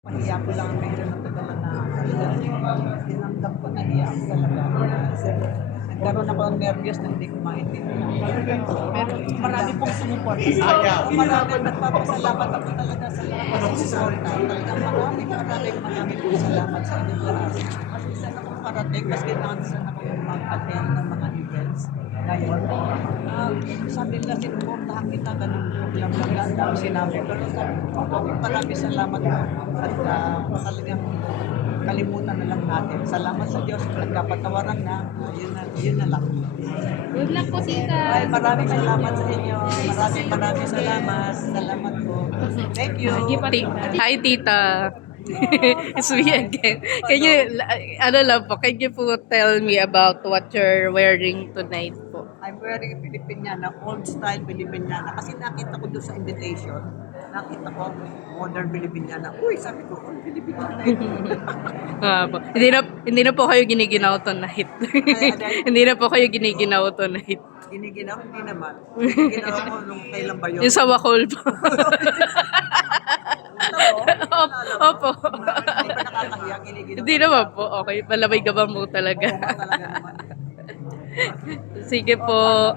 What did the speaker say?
Pahiya ko lang medyo natagalan na tinamdam ko na hiya ako talaga. Kasi nagkaroon ako ng nervyos na hindi ko maintindihan. Pero marami pong sumuporta sa akin. Marami nagpapasalamat ako talaga sa lahat ng sumuporta. Talagang marami pong salamat sa inyo lahat. Kasi saan ako parating, kasi saan ako mag-attend ng mga events. Ngayon, sabi nila sinuportahan kita, ganun lang daw sinabi. Pero sabi ko, maraming salamat po. At talagang kalimutan na lang natin. Salamat sa Diyos, nagkapatawaran na, yun na lang. Good luck po, tita. Ay, maraming salamat sa inyo. Maraming salamat. Salamat po. Thank you. Hi, tita. It's me again. Can you, can you po tell me about what you're wearing tonight po? I'm wearing a Filipiniana, old style Filipiniana. Kasi nakita ko doon sa invitation, nakita ko modern Filipiniana. Uy, sabi ko, old Filipiniana ito. Po. Hindi na po kayo giniginaw tonight. Hindi na po kayo giniginaw tonight. Giniginaw, hindi naman. Ginawa ko nung kailan ba yun? Yung sa Wakol po. Opo. Hindi pa nakakahiya, giniginaw. Hindi naman po. Okay. Malamay gabang mo talaga. Oo, talaga naman. Sige po.